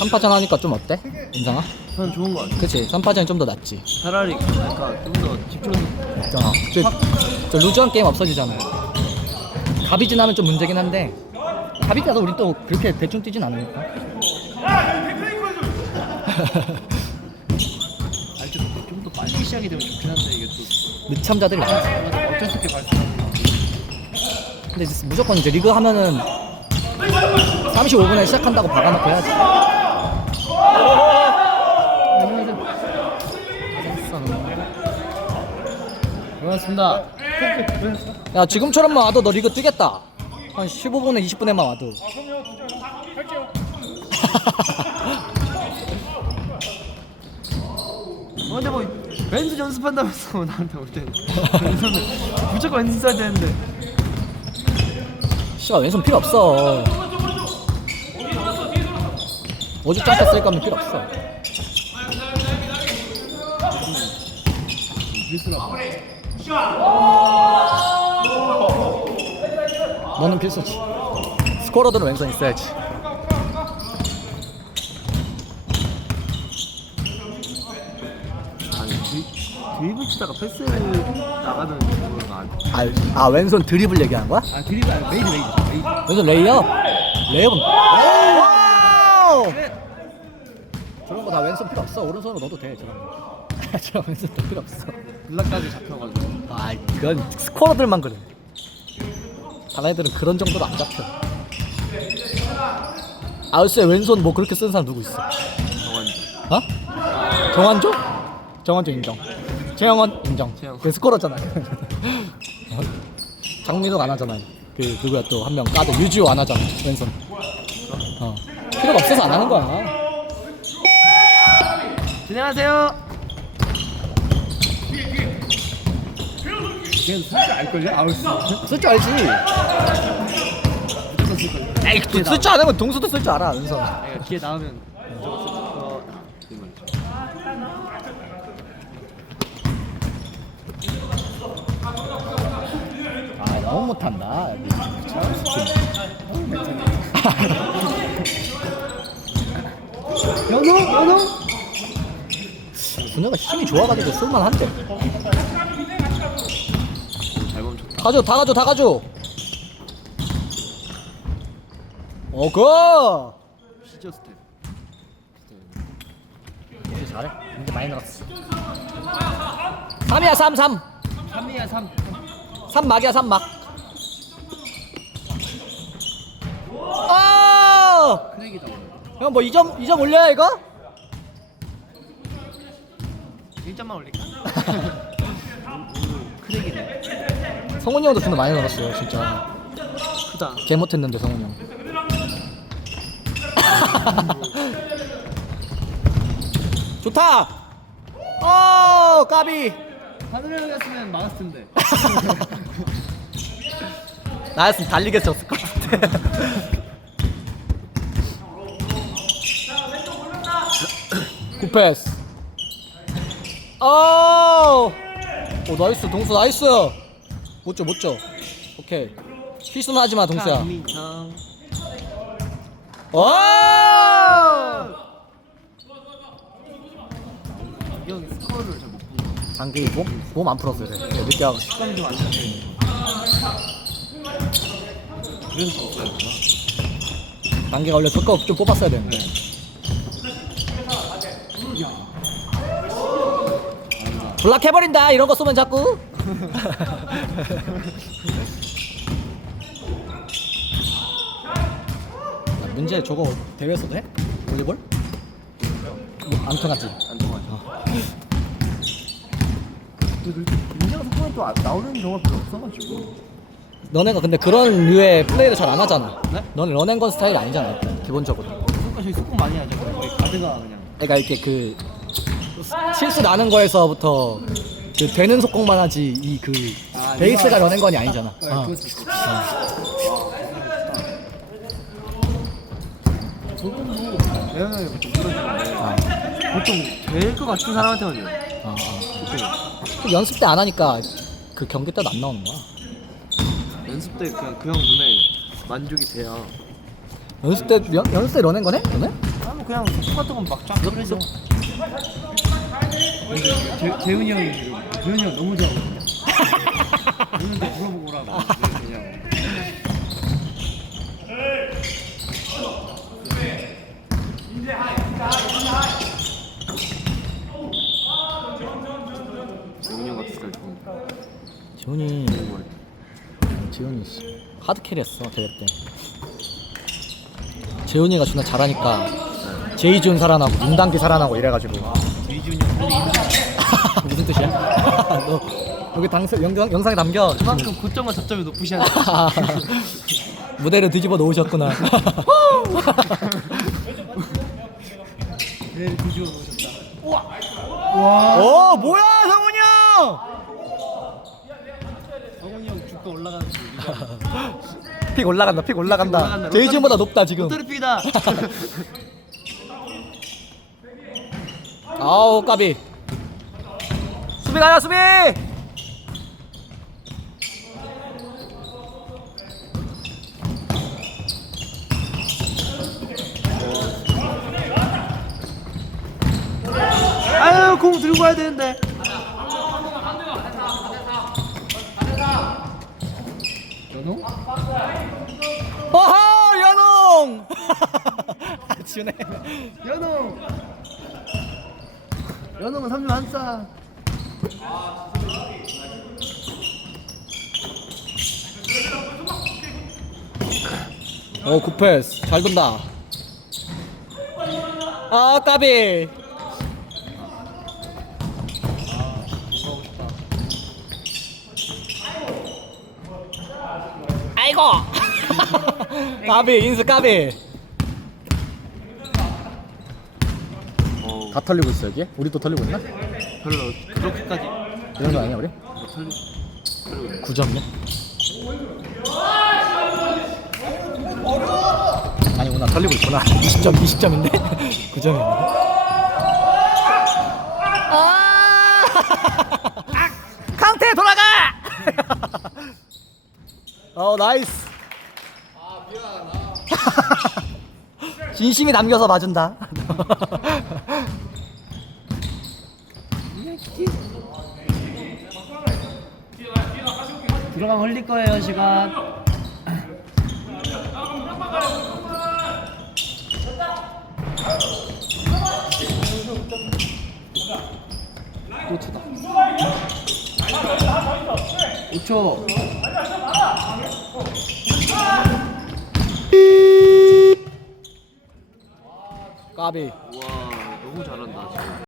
3파전 하니까 좀 어때? 인상아? 전 좋은 거 같아. 그치 3파전이 좀 더 낫지 차라리 약간 좀더 집중. 어, 저, 저 루즈한 게임 없어지잖아 가비진 하면 좀 문제긴 한데 가비지라도 우리 또 그렇게 대충 뛰진 않으니까 아니 좀좀더 빨리 시작이 되면 좋긴 한데 이게 또 늦참자들이 많아 어쩔 수 없게 발생. 근데 이제 무조건 이제 리그 하면은 35분에 시작한다고 박아놓고 해야지 고맙습니다. 야 지금처럼만 와도 너 리그 뛰겠다. 한 15분에 20분에만 와도. 어, 근데 뭐 왼수 연습한다면서 나한테 올 때는. 왼수는 무조건 왼수 써야 되는데. 씨발 왼손 필요 없어. 오죽 짱짜 쓸 거면 필요 없어. 필수라고. 너는 필수지 스코어들은 왼손 있어야지 아니 드, 드리블 치다가 패스 나가는 그거가 아니. 아, 아 왼손 드리블 얘기한 거야? 아 드리블 아니 메이드 메이드 메이드. 왼손 레이업? 레이업은 와우! 저런 거 다 왼손 필요 없어 오른손으로 넣어도 돼 저런 거 다 필요 없어 블락까지 잡혀가지고. 아 그건 스코어들만 그래 다른 애들은 그런 정도로 안 잡혀 아우스에 왼손 뭐 그렇게 쓰는 사람 누구 있어? 정환이. 어? 정환조? 정환조 인정 최영원 인정 최영원. 그 스코어잖아 장민호가 안 하잖아 그 누구야 또 한 명 까도 유지호 안 하잖아 왼손 어 필요가 없어서 안 하는 거야 진행하세요. 걔는 진짜 알걸요? 아울스. 쓸줄 알지 무조건? 에이 쓸줄 아는 건 동수도 쓸 줄 알아 왼손 아니, 기회 나오면 무조건 쓸 거. 이건. 아 너무 못한다 연호? 연호? 분야가 힘이 좋아가지고 쓸만한데. 가져 다 가져 다 가져 어그 시저 스텝. 이제 잘해 이제 많이 늘었어 3이야 3 3 3이야 3. 3 막이야 3 막. 아! 크랙이다. 형 뭐 2점 2점 올려야 이거? 1점만 올릴까? 크랙이네. 성훈이 형도 존나 많이 늘었어요 진짜. 크다. 개 못했는데 성훈이 형. 좋다. 어 까비. 하늘이었으면 막았을 텐데. 나였으면 달리게 졌을 것 같은데. 굿패스. 어. 오 나이스 동수 나이스. 못 줘 못 줘. 오케이. 필수는 하지 마 동수야. 스코어를 잘못 보고 장기 몸몸 안 풀었어요. 네. 늦게 하고. 식감이 좀안 잡혀있는 그래서. 장기가 원래 저거 좀 뽑았어야 되는데. 블락 해버린다 이런 거 쏘면 자꾸. 야, 문제 저거 대회에서도 해? 볼리볼? 뭐안 통하지. 안 통하죠. 근데 민재가 속도에 또 아- 나오는 경우가 별로 없어가지고 너네가 근데 그런 류의 플레이를 잘 안 하잖아. 네? 너는 런앤건 스타일이 아니잖아. 일단, 기본적으로. 그러니까 저희 속공 많이 하죠. 거의 가드가 그냥 그러니까 이렇게 그 실수 나는 거에서부터 그 되는 속공만 하지 이그 아, 베이스가 이거- 런앤건이 아니잖아. 네, 어. 어. 저분도 대형이 좀 그러는데 어. 보통 될 것 같은 사람한테만 해요. 어, 어. 그 연습 때 안 하니까 그 경기 때도 안 나오는 거야. 연습 때 그냥 그 형 눈에 만족이 돼야 연습 때 연, 연습 때 런앤건 해? 너네? 나는 그냥 속같은 건 막쫙 뿌려줘. 재, 재훈이 형이 지금 재훈이 형 너무 좋아하거든요. 오는데 물어보고 오라고. 그냥. 재훈이 형 좋은데. 지훈이 지훈이 씨 하드 캐리했어 대회 때 재훈이가 존나 잘하니까 제이준 살아나고 문단기 살아나고 이래가지고 제이준이 형 살리기 무슨 뜻이야? 너 여기 당서 영상 영상에 남겨 그만큼 고점과 접점이 높으셔야 돼. 무대를 뒤집어 놓으셨구나 네, 뒤집어 놓으셨다. 오 뭐야 성훈이 형! 성훈이 형 주가 올라가는 거 우리가 픽 올라간다 픽 올라간다 올라간다. 제이준보다 높다 지금 로터리 픽이다. 아우 까비 수비 가자 수비 아유 공 들고 와야 되는데. 어허 연홍 지훈해 연호. 연호는 3점 안 싸. 어 굿패스. 잘 돈다. 아 까비. 아이고. 까비 인스 까비 다 털리고 있어 여기? 우리 또 털리고 있나? 별로 그렇게까지. 이 정도 아니야 우리? 못 털리. 9점이네 아니구나 털리고 있구나. 20점 20점인데? 9점이네 아! 카운트에 돌아가! 어 나이스. 진심이 남겨서 맞은다 들어가면 흘릴 거예요 시간. 또 투다. 5초. 까비 와 너무 잘한다 지금.